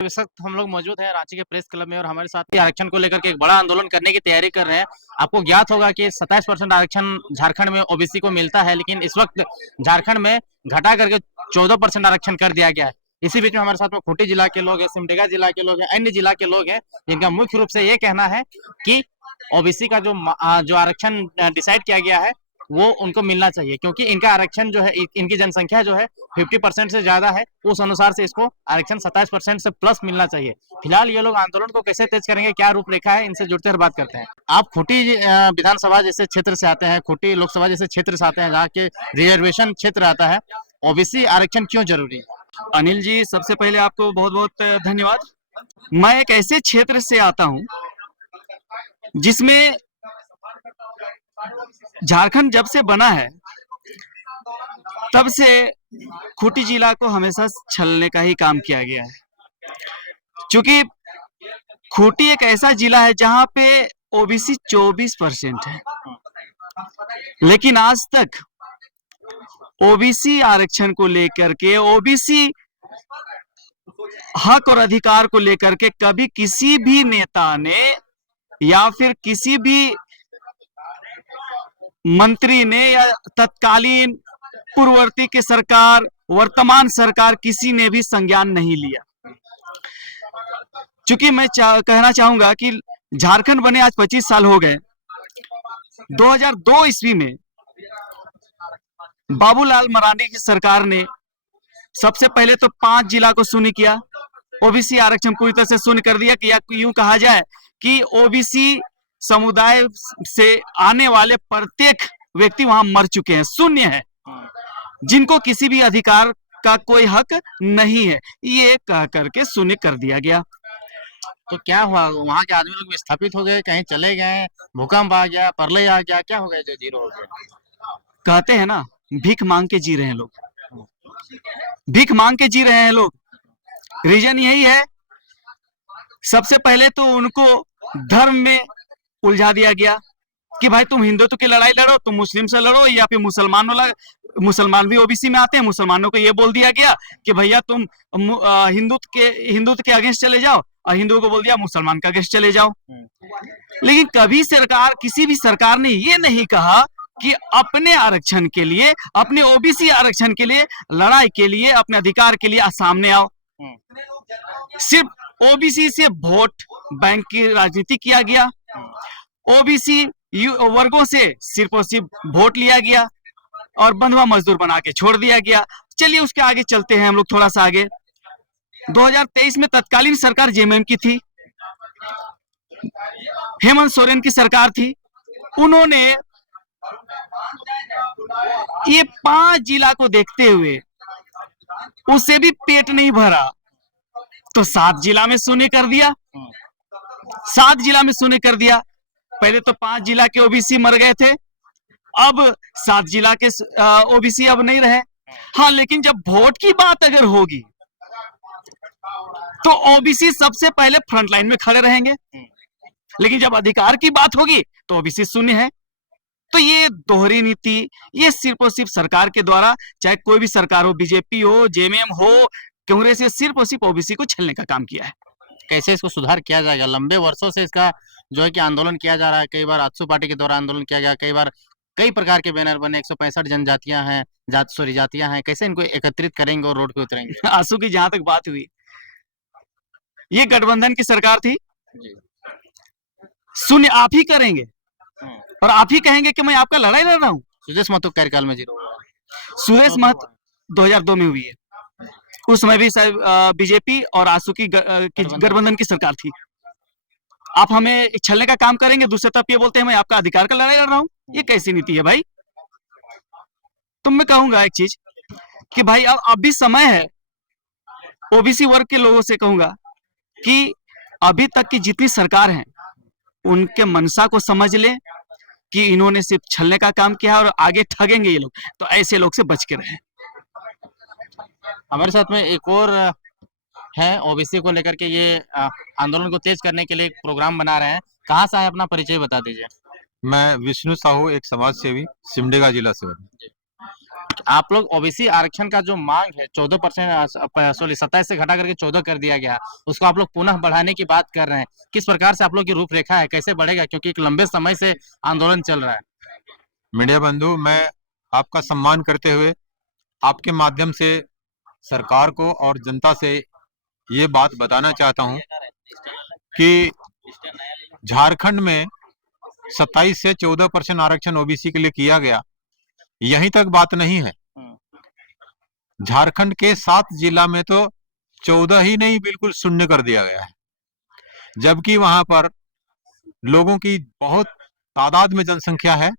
इस वक्त हम लोग मौजूद हैं रांची के प्रेस क्लब में और हमारे साथ आरक्षण को लेकर के एक बड़ा आंदोलन करने की तैयारी कर रहे हैं। आपको ज्ञात होगा कि 27% आरक्षण झारखंड में ओबीसी को मिलता है, लेकिन इस वक्त झारखंड में घटा करके 14% आरक्षण कर दिया गया है। इसी बीच में हमारे साथ में खूंटी जिला के लोग हैं, सिमडेगा जिला के लोग हैं, अन्य जिला के लोग हैं, जिनका मुख्य रूप से ये कहना है कि ओबीसी का जो आरक्षण डिसाइड किया गया है वो उनको मिलना चाहिए, क्योंकि इनका आरक्षण जो है, इनकी जनसंख्या जो है 50% से ज्यादा है। उस अनुसार से इसको आरक्षण 27% से प्लस मिलना चाहिए। फिलहाल ये लोग आंदोलन को कैसे तेज करेंगे, क्या रूपरेखा है, इनसे जुड़ते हुए बात करते हैं। आप खूंटी विधानसभा जैसे क्षेत्र से आते हैं, खूंटी लोकसभा जैसे क्षेत्र से आते हैं, जहाँ के रिजर्वेशन क्षेत्र आता है, ओबीसी आरक्षण क्यों जरूरी है? अनिल जी, सबसे पहले आपको बहुत बहुत धन्यवाद। मैं एक ऐसे क्षेत्र से आता हूं जिसमें झारखंड जब से बना है तब से खूंटी जिला को हमेशा छलने का ही काम किया गया है। क्योंकि खूंटी एक ऐसा जिला है जहां पे ओबीसी 24% है, लेकिन आज तक ओबीसी आरक्षण को लेकर के, ओबीसी हक और अधिकार को लेकर के कभी किसी भी नेता ने या फिर किसी भी मंत्री ने या तत्कालीन पूर्ववर्ती की सरकार, वर्तमान सरकार, किसी ने भी संज्ञान नहीं लिया। क्योंकि मैं कहना चाहूंगा कि झारखंड बने आज 25 साल हो गए। 2002 ईस्वी में बाबूलाल मरांडी की सरकार ने सबसे पहले तो 5 जिला को शून्य किया, ओबीसी आरक्षण पूरी तरह से शून्य कर दिया। कि यूं कहा जाए कि ओबीसी समुदाय से आने वाले प्रत्येक व्यक्ति वहां मर चुके हैं, शून्य है, जिनको किसी भी अधिकार का कोई हक नहीं है, ये कह करके शून्य कर दिया गया। तो क्या हुआ, वहाँ के आदमी लोग विस्थापित हो गए, कहीं चले गए, भूकंप आ गया, प्रलय आ गया, क्या हो गया जो जीरो हो गया? कहते हैं ना, भीख मांग के जी रहे हैं लोग, भीख मांग के जी रहे हैं लोग। रीजन यही है, सबसे पहले तो उनको धर्म में उलझा दिया गया कि भाई तुम हिंदुत्व की लड़ाई लड़ो, तुम मुस्लिम से लड़ो, या फिर मुसलमान भी ओबीसी में आते हैं, मुसलमानों को ये बोल दिया गया कि भैया तुम हिंदुत्व के अगेंस्ट चले जाओ, और हिंदुओं को बोल दिया मुसलमान के अगेंस्ट चले जाओ। लेकिन कभी सरकार, किसी भी सरकार ने ये नहीं कहा कि अपने आरक्षण के लिए, अपने ओबीसी आरक्षण के लिए लड़ाई के लिए, अपने अधिकार के लिए सामने आओ। सिर्फ ओबीसी से वोट बैंक की राजनीति किया गया, ओबीसी वर्गों से सिर्फ और सिर्फ वोट लिया गया और बंधुआ मजदूर बना के छोड़ दिया गया। चलिए उसके आगे चलते हैं हम लोग थोड़ा सा आगे। 2023 में तत्कालीन सरकार जेएमएम की थी, हेमंत सोरेन की सरकार थी। उन्होंने ये 5 जिला को देखते हुए उसे भी पेट नहीं भरा तो 7 जिला में शून्य कर दिया, 7 जिला में शून्य कर दिया। पहले तो 5 जिला के ओबीसी मर गए थे, अब 7 जिला के ओबीसी अब नहीं रहे। हाँ, लेकिन जब वोट की बात अगर होगी तो ओबीसी सबसे पहले फ्रंट लाइन में खड़े रहेंगे, लेकिन जब अधिकार की बात होगी तो ओबीसी शून्य है। तो ये दोहरी नीति, ये सिर्फ और सिर्फ सरकार के द्वारा, चाहे कोई भी सरकार हो, बीजेपी हो, जेएमएम हो, कांग्रेस, ये सिर्फ और सिर्फ ओबीसी को छलने का काम किया है। कैसे इसको सुधार किया जाएगा? लंबे वर्षों से इसका जो है कि आंदोलन किया जा रहा है। कई बार आजसू पार्टी के द्वारा आंदोलन किया गया, कई बार कई प्रकार के बैनर बने, 165 जनजातियां हैं, जातियां हैं, कैसे इनको एकत्रित करेंगे और रोड पे उतरेंगे? आंसू की जहां तक बात हुई, ये गठबंधन की सरकार थी, शून्य आप ही करेंगे और आप ही कहेंगे कि मैं आपका लड़ाई लड़ रहा हूं। सुदेश महतो कार्यकाल में जीरो, सुदेश महतो 2002 में हुई है, उस समय भी बीजेपी और आंसू की गठबंधन की सरकार थी। आप हमें छलने का काम करेंगे, दूसरे तरफ ये बोलते हैं मैं आपका अधिकार का लड़ाई लड़ रहा हूं। ये कैसी नीति है भाई? तो मैं कहूंगा एक चीज कि भाई अब भी समय है, ओबीसी वर्ग के लोगों से कहूंगा कि अभी तक की जितनी सरकार है उनके मनसा को समझ ले कि इन्होंने सिर्फ छलने का काम किया और आगे ठगेंगे ये लोग, तो ऐसे लोग से बच के रहें। हमारे साथ में एक और है, ओबीसी को लेकर के ये आंदोलन को तेज करने के लिए एक प्रोग्राम बना रहे हैं। कहाँ से आए, अपना परिचय बता दीजिए। मैं विष्णु साहू, एक समाज सेवी, सिमडेगा जिला से। आप लोग ओबीसी आरक्षण का जो मांग है 14%, सॉरी 27 से घटा करके 14 कर दिया गया, उसको आप लोग पुनः बढ़ाने की बात कर रहे हैं। किस प्रकार से आप लोग की रूपरेखा है, कैसे बढ़ेगा, क्योंकि एक लंबे समय से आंदोलन चल रहा है। मीडिया बंधु, मैं आपका सम्मान करते हुए आपके माध्यम से सरकार को और जनता से ये बात बताना चाहता हूं कि झारखंड में 27 से 14% आरक्षण ओबीसी के लिए किया गया, यहीं तक बात नहीं है। झारखंड के 7 जिला में तो 14 ही नहीं, बिल्कुल शून्य कर दिया गया है, जबकि वहां पर लोगों की बहुत तादाद में जनसंख्या है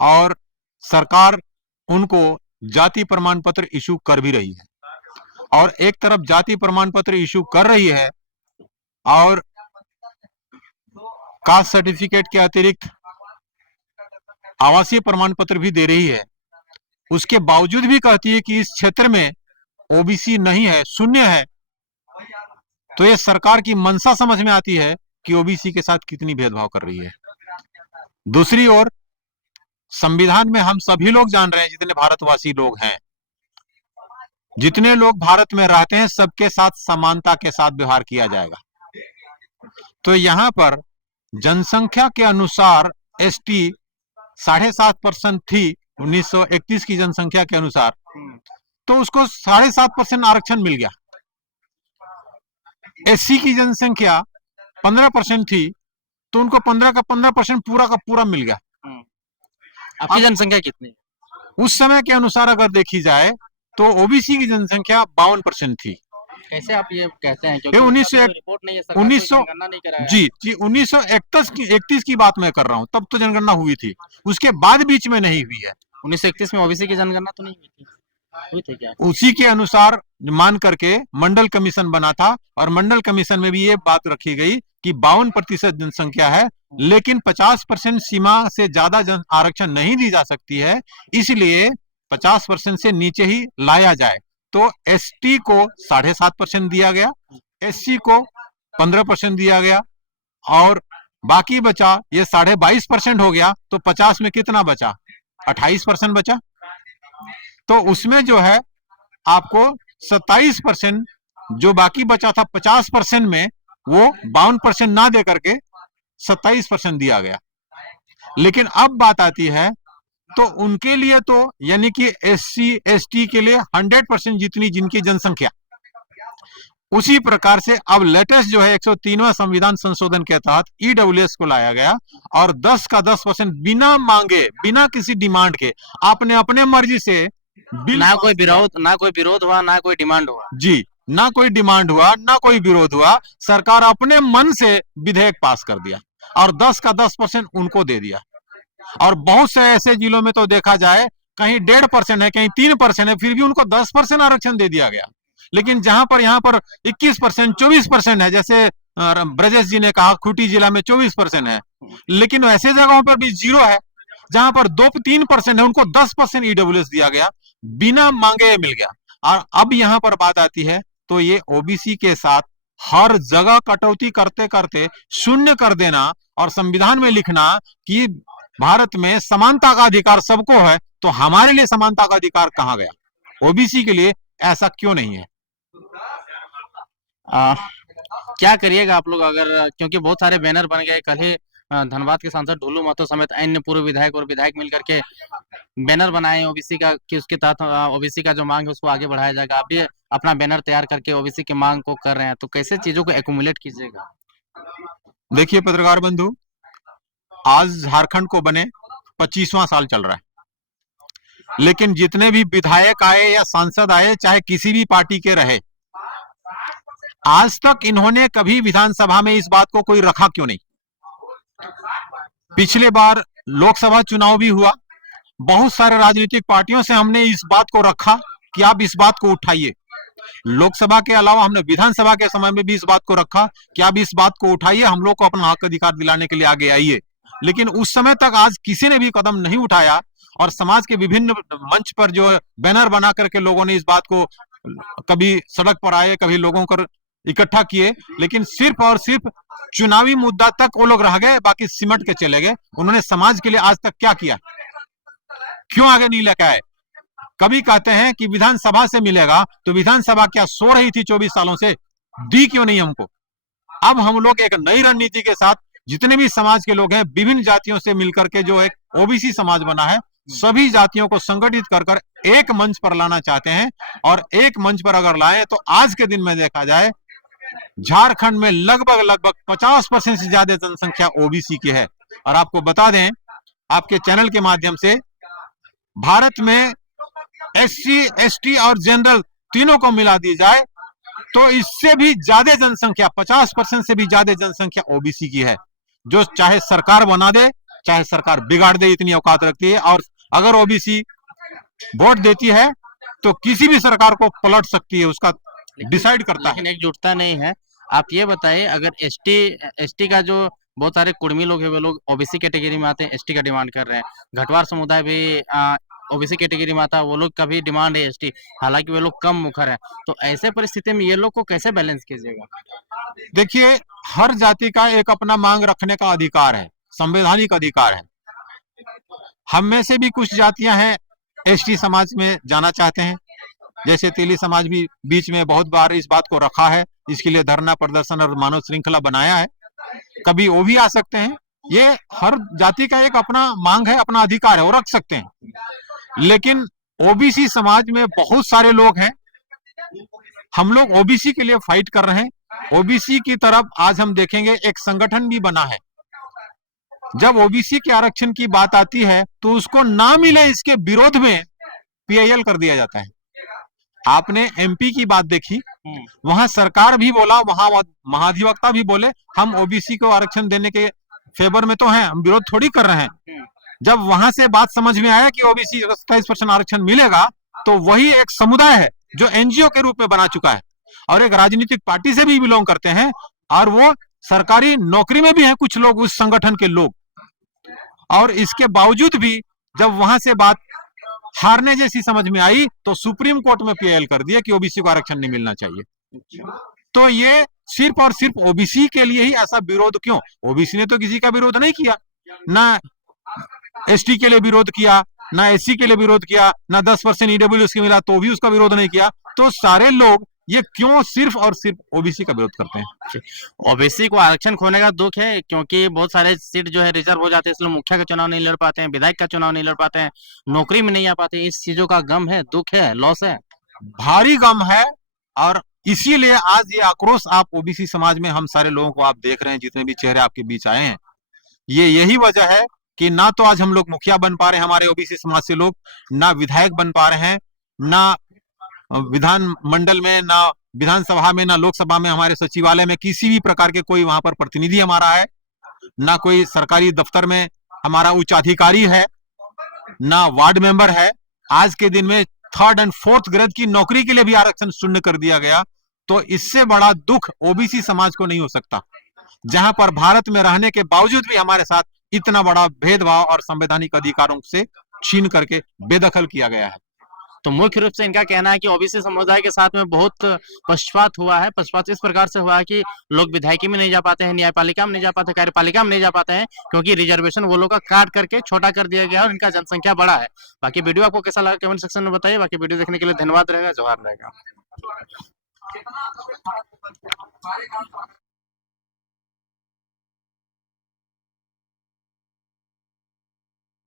और सरकार उनको जाति प्रमाण पत्र इशू कर भी रही है। और एक तरफ जाति प्रमाण पत्र इशू कर रही है और कास्ट सर्टिफिकेट के अतिरिक्त आवासीय प्रमाण पत्र भी दे रही है, उसके बावजूद भी कहती है कि इस क्षेत्र में ओबीसी नहीं है, शून्य है। तो ये सरकार की मंशा समझ में आती है कि ओबीसी के साथ कितनी भेदभाव कर रही है। दूसरी ओर संविधान में हम सभी लोग जान रहे हैं, जितने भारतवासी लोग हैं, जितने लोग भारत में रहते हैं, सबके साथ समानता के साथ व्यवहार किया जाएगा। तो यहाँ पर जनसंख्या के अनुसार एसटी 7.5% थी 1931 की जनसंख्या के अनुसार, तो उसको 7.5% आरक्षण मिल गया। एससी की जनसंख्या 15% थी, तो उनको 15 का 15% पूरा का पूरा मिल गया। आपकी जनसंख्या कितनी है? उस समय के अनुसार अगर देखी जाए तो ओबीसी की जनसंख्या 52% थी। कैसे आप ये कहते हैं, क्योंकि 1900 रिपोर्ट नहीं है, सरकार कोई जनगणना नहीं कराया है। जी 1931 की बात मैं कर रहा हूँ, तब तो जनगणना हुई थी, उसके बाद बीच में नहीं हुई है। 1931 में ओबीसी की जनगणना तो नहीं हुई थी क्या? उसी के अनुसार मान करके मंडल कमीशन बना था और मंडल कमीशन में भी ये बात रखी गई कि 52% जनसंख्या है, लेकिन 50% सीमा से ज्यादा आरक्षण नहीं दी जा सकती है, इसलिए 50% से नीचे ही लाया जाए। तो एसटी को 7.5% दिया गया, एससी को 15% दिया गया और बाकी बचा ये 22.5% हो गया। तो 50 में कितना बचा? 28% बचा। तो उसमें जो है आपको 27% जो बाकी बचा था 50% में, वो 52% ना दे करके 27% दिया गया। लेकिन अब बात आती है तो उनके लिए तो यानी कि एससी एसटी के लिए 100% जितनी जिनकी जनसंख्या, उसी प्रकार से अब लेटेस्ट जो है 103वां संविधान संशोधन के तहत ईडब्ल्यूएस को लाया गया और 10 का 10% बिना मांगे, बिना किसी डिमांड के, आपने अपने मर्जी से ना कोई विरोध हुआ, ना कोई डिमांड हुआ। जी, ना कोई डिमांड हुआ, ना कोई विरोध हुआ, सरकार अपने मन से विधेयक पास कर दिया और 10 का 10% उनको दे दिया। और बहुत से ऐसे जिलों में तो देखा जाए कहीं 1.5% है, कहीं 3% है, फिर भी उनको 10% आरक्षण दे दिया गया। लेकिन जहां पर यहाँ पर 21%, 24% है, जैसे ब्रजेश जी ने कहा खूंटी जिला में 24% है, लेकिन ऐसे जगहों पर भी 0 है, जहां पर 2-3% है, उनको 10% ईडब्ल्यूएस दिया गया, बिना मांगे मिल गया। और अब यहाँ पर बात आती है तो ये ओबीसी के साथ हर जगह कटौती करते करते शून्य कर देना और संविधान में लिखना कि भारत में समानता का अधिकार सबको है, तो हमारे लिए समानता का अधिकार कहां गया? ओबीसी के लिए ऐसा क्यों नहीं है? क्या करिएगा आप लोग, अगर क्योंकि बहुत सारे बैनर बन गए, कल ही धनबाद के सांसद ढुल्लू महतो समेत अन्य पूर्व विधायक और विधायक मिलकर के बैनर बनाए ओबीसी का कि उसके तहत ओबीसी का जो मांग है उसको आगे बढ़ाया जाएगा। आप भी अपना बैनर तैयार करके ओबीसी की मांग को कर रहे हैं, तो कैसे चीजों को एक्यूमुलेट कीजिएगा? देखिए पत्रकार बंधु, आज झारखंड को बने 25वां साल चल रहा है, लेकिन जितने भी विधायक आए या सांसद आए, चाहे किसी भी पार्टी के रहे, आज तक इन्होंने कभी विधानसभा में इस बात को कोई रखा क्यों नहीं? पिछले बार लोकसभा चुनाव भी हुआ, बहुत सारे राजनीतिक पार्टियों से हमने इस बात को रखा कि आप इस बात को उठाइए। लोकसभा के अलावा हमने विधानसभा के समय में भी इस बात को रखा कि आप इस बात को उठाइए, हम लोग को अपना हक अधिकार दिलाने के लिए आगे आइए। लेकिन उस समय तक आज किसी ने भी कदम नहीं उठाया और समाज के विभिन्न मंच पर जो बैनर बना करके लोगों ने इस बात को, कभी सड़क पर आए, कभी लोगों को इकट्ठा किए, लेकिन सिर्फ और सिर्फ चुनावी मुद्दा तक वो लोग रह गए, बाकी सिमट के चले गए। उन्होंने समाज के लिए आज तक क्या किया? क्यों आगे नहीं लेकर आए? कभी कहते हैं कि विधानसभा से मिलेगा, तो विधानसभा क्या सो रही थी 24 सालों से, दी क्यों नहीं हमको? अब हम लोग एक नई रणनीति के साथ जितने भी समाज के लोग हैं, विभिन्न जातियों से मिलकर के जो एक ओबीसी समाज बना है, सभी जातियों को संगठित कर कर एक मंच पर लाना चाहते हैं। और एक मंच पर अगर लाए तो आज के दिन में देखा जाए झारखंड में लगभग 50% से ज्यादा जनसंख्या ओबीसी की है। और आपको बता दें, आपके चैनल के माध्यम से, भारत में एससी, एसटी और जनरल तीनों को मिला दी जाए तो इससे भी ज्यादा जनसंख्या, 50% से भी ज्यादा जनसंख्या ओबीसी की है, जो चाहे सरकार बना दे, चाहे सरकार बिगाड़ दे, इतनी औकात रखती है। और अगर ओबीसी वोट देती है तो किसी भी सरकार को पलट सकती है, उसका डिसाइड करता है। लेकिन एकजुटता नहीं है। आप ये बताइए, अगर एसटी का जो बहुत सारे कुर्मी लोग हैं, वे लोग ओबीसी कैटेगरी में आते हैं, एसटी का डिमांड कर रहे हैं। घटवार समुदाय भी ओबीसी कैटेगरी में आता है, वो लोग का भी डिमांड है एसटी, हालांकि वे लोग कम मुखर है। तो ऐसे परिस्थिति में ये लोग को कैसे बैलेंस कीजिएगा? देखिए, हर जाति का एक अपना मांग रखने का अधिकार है, संवैधानिक अधिकार है। हम में से भी कुछ जातियां हैं एसटी समाज में जाना चाहते हैं, जैसे तेली समाज भी बीच में बहुत बार इस बात को रखा है, इसके लिए धरना प्रदर्शन और मानव श्रृंखला बनाया है। कभी वो भी आ सकते हैं, ये हर जाति का एक अपना मांग है, अपना अधिकार है, वो रख सकते हैं। लेकिन ओबीसी समाज में बहुत सारे लोग हैं, हम लोग ओबीसी के लिए फाइट कर रहे हैं। ओबीसी की तरफ आज हम देखेंगे एक संगठन भी बना है। जब ओबीसी के आरक्षण की बात आती है तो उसको ना मिले इसके विरोध में पीआईएल कर दिया जाता है। आपने एमपी की बात देखी, वहां सरकार भी बोला, वहां महाधिवक्ता भी बोले हम ओबीसी को आरक्षण देने के फेवर में तो हैं, हम विरोध थोड़ी कर रहे हैं। जब वहां से बात समझ में आया कि ओबीसी 27% आरक्षण मिलेगा, तो वही एक समुदाय है जो एनजीओ के रूप में बना चुका है और एक राजनीतिक पार्टी से भी बिलोंग करते हैं, और वो सरकारी नौकरी में भी हैं कुछ लोग, उस संगठन के लोग। और इसके बावजूद भी जब वहां से बात हारने जैसी समझ में आई तो सुप्रीम कोर्ट में पीएल कर दिया कि ओबीसी को आरक्षण नहीं मिलना चाहिए। तो ये सिर्फ और सिर्फ ओबीसी के लिए ही ऐसा विरोध क्यों? ओबीसी ने तो किसी का विरोध नहीं किया, ना एसटी के लिए विरोध किया, ना एससी के लिए विरोध किया, ना 10% ईडब्ल्यूएस के मिला तो भी उसका विरोध नहीं किया। तो सारे लोग ये क्यों सिर्फ और सिर्फ ओबीसी का विरोध करते हैं? ओबीसी को आरक्षण खोने का दुख है, क्योंकि बहुत सारे सीट जो है रिजर्व हो जाते हैं, इसलिए मुखिया का चुनाव नहीं लड़ पाते हैं, विधायक का चुनाव नहीं लड़ पाते हैं, नौकरी में नहीं आ पाते। इस चीजों का गम है, दुख है, लॉस है, भारी गम है। और इसीलिए आज ये आक्रोश आप ओबीसी समाज में हम सारे लोगों को आप देख रहे हैं, जितने भी चेहरे आपके बीच आए हैं, ये यही वजह है कि ना तो आज हम लोग मुखिया बन पा रहे हैं, हमारे ओबीसी समाज से लोग, ना विधायक बन पा रहे हैं, ना विधान मंडल में, ना विधानसभा में, ना लोकसभा में, हमारे सचिवालय में किसी भी प्रकार के कोई वहां पर प्रतिनिधि हमारा है, ना कोई सरकारी दफ्तर में हमारा उच्च अधिकारी है, ना वार्ड मेंबर है। आज के दिन में 3rd और 4th ग्रेड की नौकरी के लिए भी आरक्षण शून्य कर दिया गया। तो इससे बड़ा दुख ओबीसी समाज को नहीं हो सकता, जहां पर भारत में रहने के बावजूद भी हमारे साथ इतना बड़ा भेदभाव और संवैधानिक अधिकारों से छीन करके बेदखल किया गया है। तो मुख्य रूप से इनका कहना है कि ओबीसी समुदाय के साथ में बहुत पक्षपात हुआ है। पक्षपात इस प्रकार से हुआ है कि लोग विधायकी में नहीं जा पाते हैं, न्यायपालिका में नहीं जा पाते, कार्यपालिका में नहीं जा पाते हैं, क्योंकि रिजर्वेशन वो लोग का काट करके छोटा कर दिया गया और इनका जनसंख्या बड़ा है। बाकी वीडियो आपको कैसा लगा कमेंट सेक्शन में बताइए। बाकी वीडियो देखने के लिए धन्यवाद रहेगा, जोहार रहेगा।